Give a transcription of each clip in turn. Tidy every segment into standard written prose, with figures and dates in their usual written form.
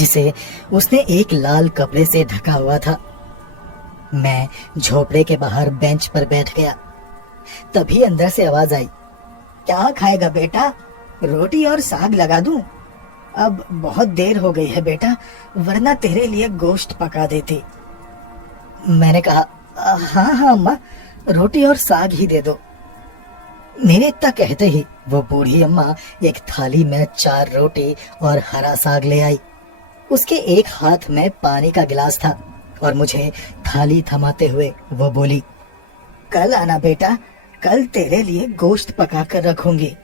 जिसे उसने एक लाल कपड़े से ढका हुआ था। मैं झोपड़े के बाहर बेंच पर बैठ गया। तभी अंदर से आवाज आई, क्या खाएगा बेटा? रोटी और साग लगा दूं? अब बहुत देर हो गई है बेटा, वरना तेरे लिए गोश्त पका देती। मैंने कहा, हाँ हाँ अम्मा, रोटी और साग ही दे दो। मेरे इतना कहते ही वो बूढ़ी अम्मा एक थाली में 4 रोटी और हरा साग ले आई। उसके एक हाथ में पानी का गिलास था और मुझे थाली थमाते हुए वो बोली, कल आना बेटा, कल तेरे लिए गोश्त पका कर रखूंगी।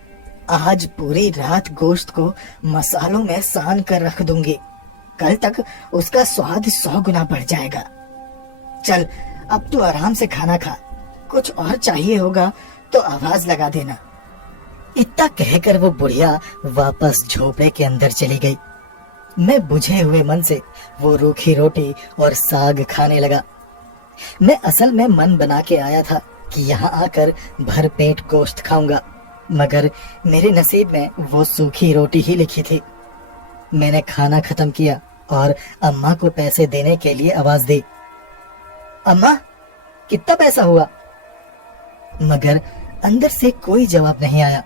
आज पूरी रात गोश्त को मसालों में सान कर रख दूंगी। कल तक उसका स्वाद 100 गुना बढ़ जाएगा। चल अब तू आराम से खाना खा, कुछ और चाहिए होगा तो आवाज लगा देना। इतना कहकर वो बुढ़िया वापस झोपड़े के अंदर चली गई। मैं बुझे हुए मन से वो रूखी रोटी और साग खाने लगा। मैं असल में मन बना के आया था कि यहाँ आकर भर पेट गोश्त खाऊंगा, मगर मेरे नसीब में वो सूखी रोटी ही लिखी थी। मैंने खाना खत्म किया और अम्मा को पैसे देने के लिए आवाज दी, अम्मा कितना पैसा हुआ? मगर अंदर से कोई जवाब नहीं आया।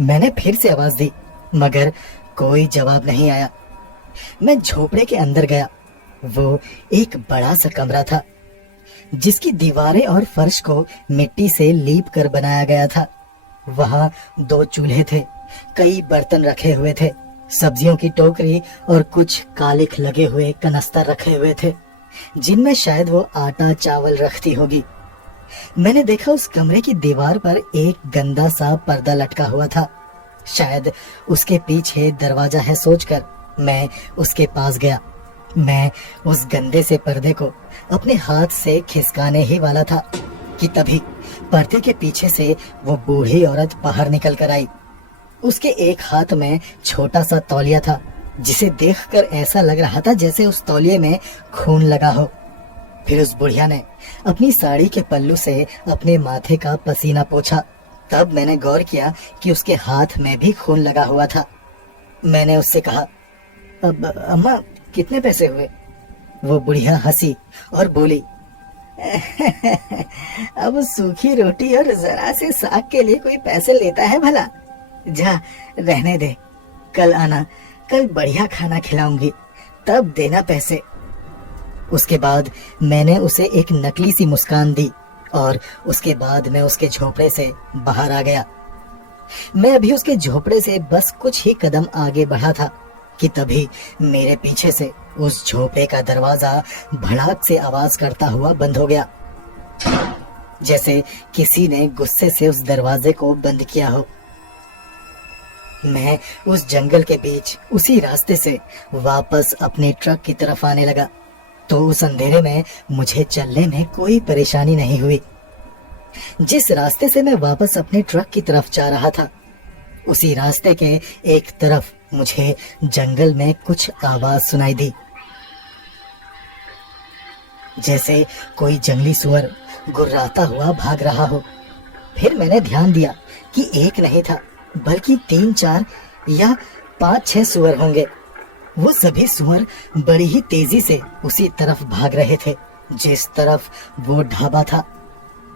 मैंने फिर से आवाज दी, मगर कोई जवाब नहीं आया। मैं झोपड़े के अंदर गया। वो एक बड़ा सा कमरा था जिसकी दीवारें और फर्श को मिट्टी से लीप कर बनाया गया था। वहां 2 चूल्हे थे, कई बर्तन रखे हुए थे, सब्जियों की टोकरी और कुछ कालिख लगे हुए कनस्तर रखे हुए थे जिनमें शायद वो आटा चावल रखती होगी। मैंने देखा उस कमरे की दीवार पर एक गंदा सा पर्दा लटका हुआ था। शायद उसके पीछे दरवाजा है सोचकर मैं उसके पास गया। मैं उस गंदे से पर्दे को अपने हाथ से खिसकाने ही वाला था कि तभी पर्दे के पीछे से वो बूढ़ी औरत बाहर निकल कर आई। उसके एक हाथ में छोटा सा तौलिया था जिसे देखकर ऐसा लग रहा था जैसे उस तौलिए में खून लगा हो। फिर उस बुढ़िया ने अपनी साड़ी के पल्लू से अपने माथे का पसीना पोंछा। तब मैंने गौर किया कि उसके हाथ में भी खून लगा हुआ था। मैंने उससे कहा, अब अम्मा कितने पैसे हुए? वो बुढ़िया हंसी और बोली, अब सूखी रोटी और जरा से साग के लिए कोई पैसे लेता है भला? जा रहने दे, कल आना, कल बढ़िया खाना खिलाऊंगी, तब देना पैसे। उसके बाद मैंने उसे एक नकली सी मुस्कान दी और उसके बाद मैं उसके झोपड़े से बाहर आ गया। मैं अभी उसके झोपड़े से बस कुछ ही कदम आगे बढ़ा था कि तभी मेरे पीछे से उस झोपड़े का दरवाजा भड़ाक से आवाज करता हुआ बंद हो गया, जैसे किसी ने गुस्से से उस दरवाजे को बंद किया हो। मैं उस जंगल के बीच उसी रास्ते से वापस अपने ट्रक की तरफ आने लगा, तो उस अंधेरे में मुझे चलने में कोई परेशानी नहीं हुई। जिस रास्ते से मैं वापस अपने ट्रक की तरफ जा रहा था, उसी रास्ते के एक तरफ मुझे जंगल में कुछ आवाज सुनाई दी, जैसे कोई जंगली सुअर गुर्राता हुआ भाग रहा हो। फिर मैंने ध्यान दिया कि एक नहीं था बल्कि 3, 4 या 5, 6 सुअर होंगे। वो सभी सुअर बड़ी ही तेजी से उसी तरफ भाग रहे थे जिस तरफ वो ढाबा था।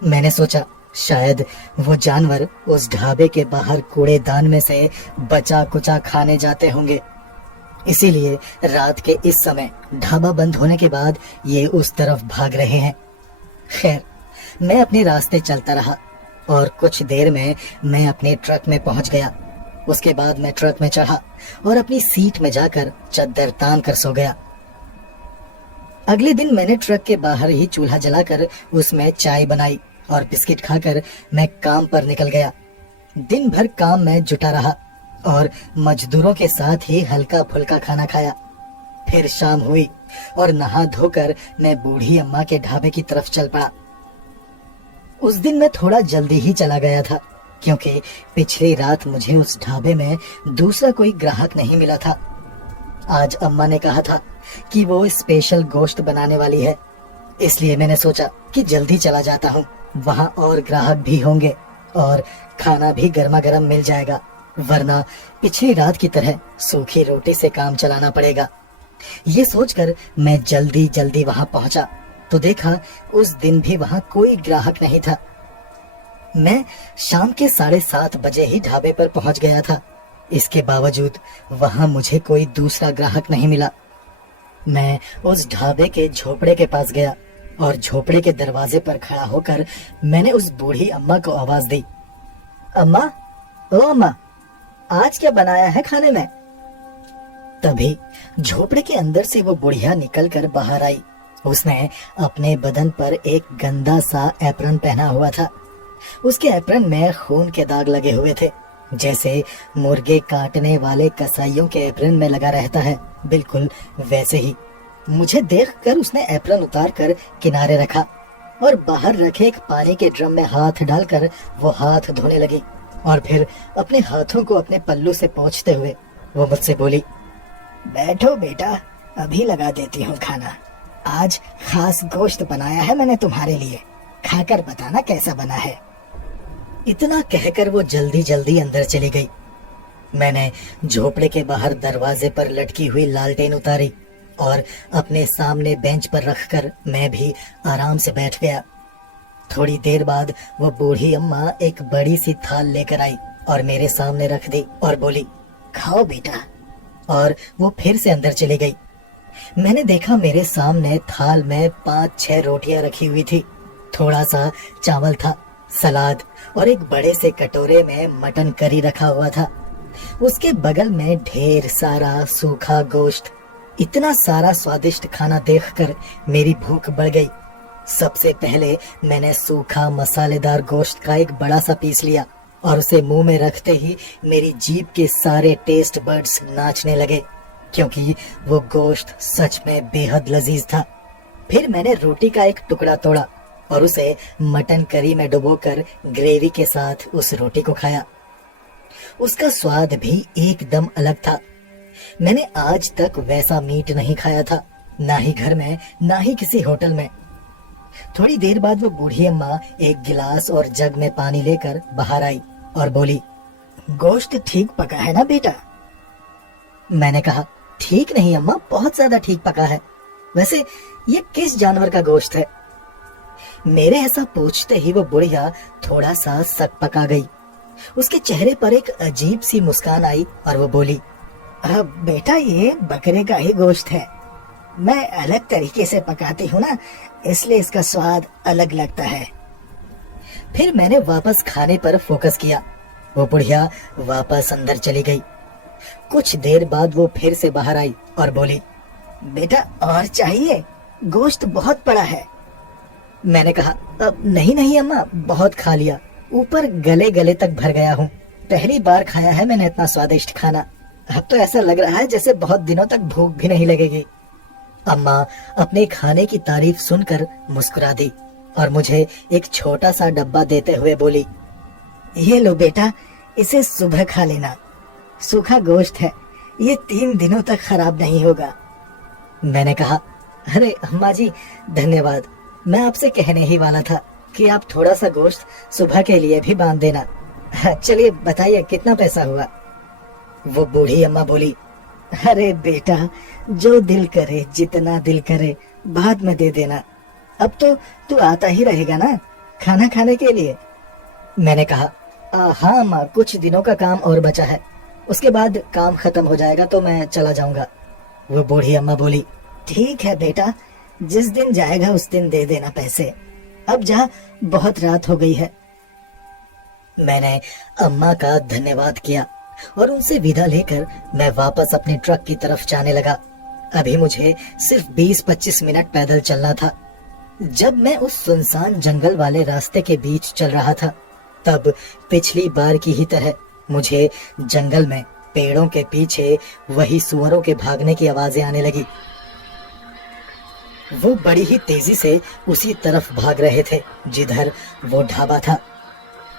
मैंने सोचा शायद वो जानवर उस ढाबे के बाहर कूड़ेदान में से बचा कुचा खाने जाते होंगे, इसीलिए रात के इस समय ढाबा बंद होने के बाद ये उस तरफ भाग रहे हैं। खैर, मैं अपने रास्ते चलता रहा और कुछ देर में मैं अपने ट्रक में पहुंच गया। उसके बाद मैं ट्रक में चढ़ा और अपनी सीट में जाकर चद्दर तान कर सो गया। अगले दिन मैंने ट्रक के बाहर ही चूल्हा जलाकर उसमें चाय बनाई और बिस्किट खाकर मैं काम पर निकल गया। दिन भर काम में जुटा रहा और मजदूरों के साथ ही हल्का फुल्का खाना खाया। फिर शाम हुई और नहा धोकर मैं बूढ़ी अम्मा के ढाबे की तरफ चल पड़ा। उस दिन मैं थोड़ा जल्दी ही चला गया था क्योंकि पिछली रात मुझे उस ढाबे में दूसरा कोई ग्राहक नहीं मिला था। आज अम्मा ने कहा था कि वो स्पेशल गोश्त बनाने वाली है, इसलिए मैंने सोचा कि जल्दी चला जाता हूँ। वहाँ और ग्राहक भी होंगे और खाना भी गर्मा गर्म मिल जाएगा, वरना पिछली रात की तरह सूखी रोटी से काम चलाना पड़ेगा। ये सोचकर मैं जल्दी जल्दी वहां पहुंचा तो देखा उस दिन भी वहां कोई ग्राहक नहीं था। मैं शाम के 7:30 बजे ही ढाबे पर पहुंच गया था। इसके बावजूद वहां मुझे कोई दूसरा ग्राहक नहीं मिला। मैं उस ढाबे के झोपड़े के पास गया और झोपड़े के दरवाजे पर खड़ा होकर मैंने उस बूढ़ी अम्मा को आवाज दी, अम्मा, ओ अम्मा, आज क्या बनाया है खाने में? तभी झोपड़े के अंदर से वो बुढ़िया निकलकर बाहर आई। उसने अपने बदन पर एक गंदा सा एप्रन पहना हुआ था। उसके एप्रन में खून के दाग लगे हुए थे, जैसे मुर्गे काटने वाले कसाईयों के एप्रन में लगा रहता है, बिल्कुल वैसे ही। मुझे देखकर उसने एप्रन उतार कर किनारे रखा और बाहर रखे एक पानी के ड्रम में हाथ डालकर वो हाथ धोने लगी और फिर अपने हाथों को अपने पल्लू से पोंछते हुए वो मुझसे बोली, बैठो बेटा, अभी लगा देती हूँ खाना। आज खास गोश्त बनाया है मैंने तुम्हारे लिए, खाकर बताना कैसा बना है। इतना कहकर वो जल्दी जल्दी अंदर चली गई। मैंने झोपड़े के बाहर दरवाजे पर लटकी हुई लालटेन उतारी और अपने सामने बेंच पर रखकर मैं भी आराम से बैठ गया। थोड़ी देर बाद वो बूढ़ी अम्मा एक बड़ी सी थाल लेकर आई और मेरे सामने रख दी और बोली, खाओ बेटा, और वो फिर से अंदर चली गई। मैंने देखा मेरे सामने थाल में 5-6 रोटियां रखी हुई थी, थोड़ा सा चावल था, सलाद और एक बड़े से कटोरे में मटन करी रखा हुआ था। उसके बगल में ढेर सारा सूखा गोश्त। इतना सारा स्वादिष्ट खाना देखकर मेरी भूख बढ़ गई। सबसे पहले मैंने सूखा मसालेदार गोश्त का एक बड़ा सा पीस लिया और उसे मुंह में रखते ही मेरी जीभ के सारे टेस्ट बड्स नाचने लगे, क्योंकि वो गोश्त सच में बेहद लजीज था। फिर मैंने रोटी का एक टुकड़ा तोड़ा और उसे मटन करी में डुबोकर ग्रेवी के साथ उस रोटी को खाया। उसका स्वाद भी एकदम अलग था। मैंने आज तक वैसा मीट नहीं खाया था, ना ही घर में, ना ही किसी होटल में। थोड़ी देर बाद वो बूढ़ी अम्मा एक गिलास और जग में पानी लेकर बाहर आई और बोली, गोश्त ठीक पका है ना बेटा? मैंने कहा, ठीक नहीं अम्मा, बहुत ज्यादा ठीक पका है। वैसे ये किस जानवर का गोश्त है? मेरे ऐसा पूछते ही वो बुढ़िया थोड़ा सा सक पका गई। उसके चेहरे पर एक अजीब सी मुस्कान आई और वो बोली, बेटा, ये बकरे का ही गोश्त है। मैं अलग तरीके से पकाती हूँ ना, इसलिए इसका स्वाद अलग लगता है। फिर मैंने वापस खाने पर फोकस किया। वो बुढ़िया वापस अंदर चली गई। कुछ देर बाद वो फिर से बाहर आई और बोली, बेटा और चाहिए? गोश्त बहुत बड़ा है। मैंने कहा, अब नहीं नहीं अम्मा, बहुत खा लिया, ऊपर गले गले तक भर गया हूँ। पहली बार खाया है मैंने इतना स्वादिष्ट खाना। अब तो ऐसा लग रहा है जैसे बहुत दिनों तक भूख भी नहीं लगेगी। अम्मा अपने खाने की तारीफ सुनकर मुस्कुरा दी और मुझे एक छोटा सा डब्बा देते हुए बोली, ये लो बेटा, इसे सुबह खा लेना, सूखा गोश्त है, ये 3 दिनों तक खराब नहीं होगा। मैंने कहा, अरे अम्मा जी, धन्यवाद। मैं आपसे कहने ही वाला था कि आप थोड़ा सा गोश्त सुबह के लिए भी बांध देना। चलिए बताइए कितना पैसा हुआ? वो बूढ़ी अम्मा बोली, अरे बेटा, जो दिल करे, जितना दिल करे, बाद में दे देना। अब तो तू आता ही रहेगा ना खाना खाने के लिए। मैंने कहा, हाँ अम्मा, कुछ दिनों का काम और बचा है, उसके बाद काम खत्म हो जाएगा तो मैं चला जाऊंगा। वो बूढ़ी अम्मा बोली, ठीक है बेटा, जिस दिन जाएगा उस दिन दे देना पैसे। अब जा, बहुत रात हो गई है। मैंने अम्मा का धन्यवाद किया और उनसे विदा लेकर मैं वापस अपने ट्रक की तरफ जाने लगा। अभी मुझे सिर्फ 20-25 मिनट पैदल चलना था। जब मैं उस सुनसान जंगल वाले रास्ते के बीच चल रहा था, तब पिछली बार की ही तरह मुझे जंगल में पेड़ों के पीछे वही सुअरों के भागने की आवाजें आने लगी। वो बड़ी ही तेजी से उसी तरफ भाग रहे थे जिधर वो ढाबा था।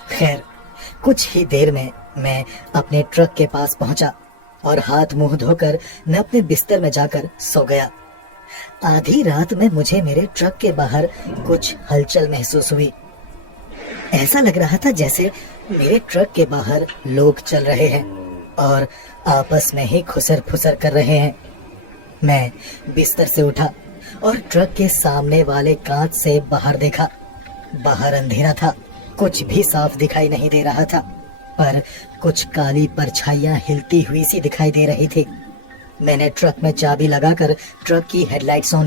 खैर, कुछ ही देर में मैं अपने ट्रक के पास पहुंचा और हाथ मुंह धोकर मैं अपने बिस्तर में जाकर सो गया। आधी रात में मुझे मेरे ट्रक के बाहर कुछ हलचल महसूस हुई। ऐसा लग रहा था जैसे मेरे ट्रक के बाहर लोग चल रहे हैं और आपस में ही खुसर फुसर कर रहे हैं। मैं बिस्तर से उठा और ट्रक के सामने वाले कांच से बाहर देखा। बाहर अंधेरा था, कुछ भी साफ दिखाई नहीं दे रहा था, पर कुछ काली परछाइयां हिलती हुई सी दिखाई दे रही थी। मैंने ट्रक में चाबी लगाकर ट्रक की हेडलाइट्स ऑन